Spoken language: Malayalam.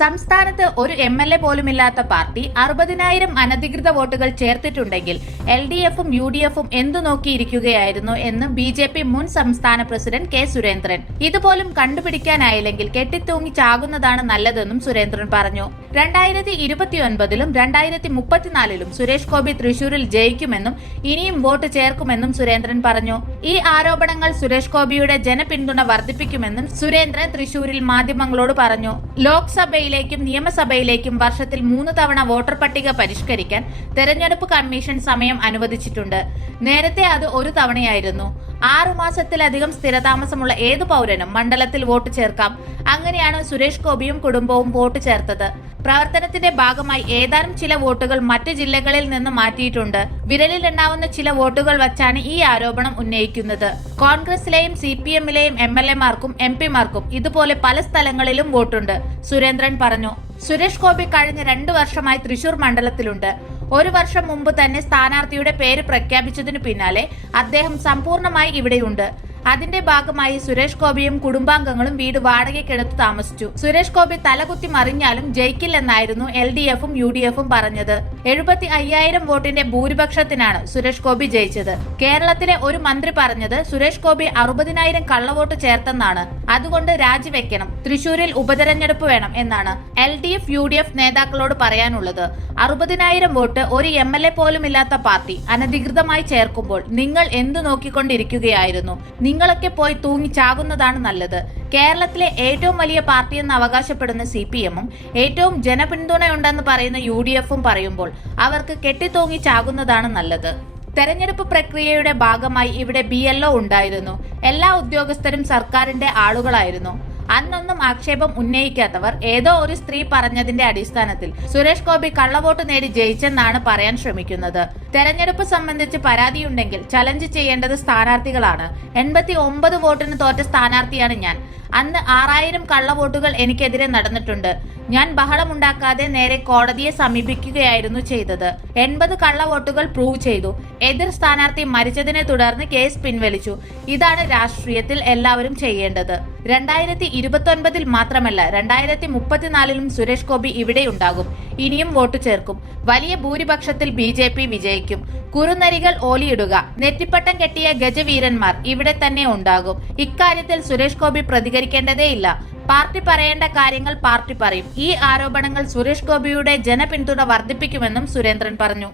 സംസ്ഥാനത്ത് ഒരു MLA പോലുമില്ലാത്ത പാർട്ടി 60,000 അനധികൃത വോട്ടുകൾ ചേർത്തിട്ടുണ്ടെങ്കിൽ LDFും UDFും എന്തു നോക്കിയിരിക്കുകയായിരുന്നു എന്ന് BJP മുൻ സംസ്ഥാന പ്രസിഡന്റ് K. സുരേന്ദ്രൻ. ഇതുപോലും കണ്ടുപിടിക്കാനായില്ലെങ്കിൽ കെട്ടിത്തൂങ്ങി ചാകുന്നതാണ് നല്ലതെന്നും സുരേന്ദ്രൻ പറഞ്ഞു. 2029ലും 2034ലും സുരേഷ് ഗോപി തൃശൂരിൽ ജയിക്കുമെന്നും ഇനിയും വോട്ട് ചേർക്കുമെന്നും സുരേന്ദ്രൻ പറഞ്ഞു. ഈ ആരോപണങ്ങൾ സുരേഷ് ഗോപിയുടെ ജനപിന്തുണ വർദ്ധിപ്പിക്കുമെന്നും സുരേന്ദ്രൻ തൃശൂരിൽ മാധ്യമങ്ങളോട് പറഞ്ഞു. ലോക്സഭയിലേക്കും നിയമസഭയിലേക്കും വർഷത്തിൽ 3 തവണ വോട്ടർ പട്ടിക പരിഷ്കരിക്കാൻ തെരഞ്ഞെടുപ്പ് കമ്മീഷൻ സമയം അനുവദിച്ചിട്ടുണ്ട്. നേരത്തെ അത് 1 തവണയായിരുന്നു. 6 മാസത്തിലധികം സ്ഥിരതാമസമുള്ള ഏതു പൗരനും മണ്ഡലത്തിൽ വോട്ട് ചേർക്കാം. അങ്ങനെയാണ് സുരേഷ് ഗോപിയും കുടുംബവും വോട്ട് ചേർത്തത്. പ്രവർത്തനത്തിന്റെ ഭാഗമായി ഏതാനും ചില വോട്ടുകൾ മറ്റ് ജില്ലകളിൽ നിന്ന് മാറ്റിയിട്ടുണ്ട്. വിരലിലെണ്ണാവുന്ന ചില വോട്ടുകൾ വച്ചാണ് ഈ ആരോപണം ഉന്നയിക്കുന്നത്. കോൺഗ്രസിലെയും CPMലെയും MLAമാർക്കും MP മാർക്കും ഇതുപോലെ പല സ്ഥലങ്ങളിലും വോട്ടുണ്ട്, സുരേന്ദ്രൻ പറഞ്ഞു. സുരേഷ് ഗോപി കഴിഞ്ഞ 2 വർഷമായി തൃശൂർ മണ്ഡലത്തിലുണ്ട്. 1 വർഷം മുമ്പ് തന്നെ സ്ഥാനാർത്ഥിയുടെ പേര് പ്രഖ്യാപിച്ചതിനു പിന്നാലെ അദ്ദേഹം സമ്പൂർണമായി ഇവിടെയുണ്ട്. അതിന്റെ ഭാഗമായി സുരേഷ് ഗോപിയും കുടുംബാംഗങ്ങളും വീട് വാടകയ്ക്കെടുത്ത് താമസിച്ചു. സുരേഷ് ഗോപി തലകുത്തി മറിഞ്ഞാലും ജയിക്കില്ലെന്നായിരുന്നു LDFും UDFും പറഞ്ഞത്. 75,000 വോട്ടിന്റെ ഭൂരിപക്ഷത്തിനാണ് സുരേഷ് ഗോപി ജയിച്ചത്. കേരളത്തിലെ ഒരു മന്ത്രി പറഞ്ഞത് സുരേഷ് ഗോപി 60,000 കള്ളവോട്ട് ചേർത്തെന്നാണ്. അതുകൊണ്ട് രാജിവെക്കണം, തൃശൂരിൽ ഉപതെരഞ്ഞെടുപ്പ് വേണം എന്നാണ് LDF UDF നേതാക്കളോട് പറയാനുള്ളത്. 60,000 വോട്ട് ഒരു MLA പോലുമില്ലാത്ത പാർട്ടി അനധികൃതമായി ചേർക്കുമ്പോൾ നിങ്ങൾ എന്തു നോക്കിക്കൊണ്ടിരിക്കുകയായിരുന്നു? നിങ്ങളൊക്കെ പോയി തൂങ്ങി ചാകുന്നതാണ് നല്ലത്. കേരളത്തിലെ ഏറ്റവും വലിയ പാർട്ടിയെന്ന് അവകാശപ്പെടുന്ന CPMും ഏറ്റവും ജനപിന്തുണയുണ്ടെന്ന് പറയുന്ന UDFും പറയുമ്പോൾ അവർക്ക് കെട്ടിത്തൂങ്ങി ചാകുന്നതാണ് നല്ലത്. തെരഞ്ഞെടുപ്പ് പ്രക്രിയയുടെ ഭാഗമായി ഇവിടെ BLO ഉണ്ടായിരുന്നു. എല്ലാ ഉദ്യോഗസ്ഥരും സർക്കാരിന്റെ ആളുകളായിരുന്നു. അന്നൊന്നും ആക്ഷേപം ഉന്നയിക്കാത്തവർ ഏതോ ഒരു സ്ത്രീ പറഞ്ഞതിന്റെ അടിസ്ഥാനത്തിൽ സുരേഷ് ഗോപി കള്ളവോട്ട് നേടി ജയിച്ചെന്നാണ് പറയാൻ ശ്രമിക്കുന്നത്. തെരഞ്ഞെടുപ്പ് സംബന്ധിച്ച് പരാതിയുണ്ടെങ്കിൽ ചലഞ്ച് ചെയ്യേണ്ടത് സ്ഥാനാർത്ഥികളാണ്. 89 വോട്ടിന് തോറ്റ സ്ഥാനാർത്ഥിയാണ് ഞാൻ. അന്ന് 6,000 കള്ളവോട്ടുകൾ എനിക്കെതിരെ നടന്നിട്ടുണ്ട്. ഞാൻ ബഹളമുണ്ടാക്കാതെ നേരെ കോടതിയെ സമീപിക്കുകയായിരുന്നു ചെയ്തത്. 80 കള്ളവോട്ടുകൾ പ്രൂവ് ചെയ്തു. എതിർ സ്ഥാനാർത്ഥി മരിച്ചതിനെ തുടർന്ന് കേസ് പിൻവലിച്ചു. ഇതാണ് രാഷ്ട്രീയത്തിൽ എല്ലാവരും ചെയ്യേണ്ടത്. 2029 മാത്രമല്ല 2034ലും സുരേഷ് ഗോപി ഇവിടെയുണ്ടാകും. ഇനിയും വോട്ട് ചേർക്കും. വലിയ ഭൂരിപക്ഷത്തിൽ BJP വിജയിക്കും. കുറുനരികൾ ഓലിയിടുക, നെറ്റിപ്പട്ടം കെട്ടിയ ഗജവീരന്മാർ ഇവിടെ തന്നെ ഉണ്ടാകും. ഇക്കാര്യത്തിൽ സുരേഷ് ഗോപി പ്രതികരിക്കേണ്ടതേയില്ല. പാർട്ടി പറയേണ്ട കാര്യങ്ങൾ പാർട്ടി പറയും. ഈ ആരോപണങ്ങൾ സുരേഷ് ഗോപിയുടെ ജനപിന്തുണ വർദ്ധിപ്പിക്കുമെന്നും സുരേന്ദ്രൻ പറഞ്ഞു.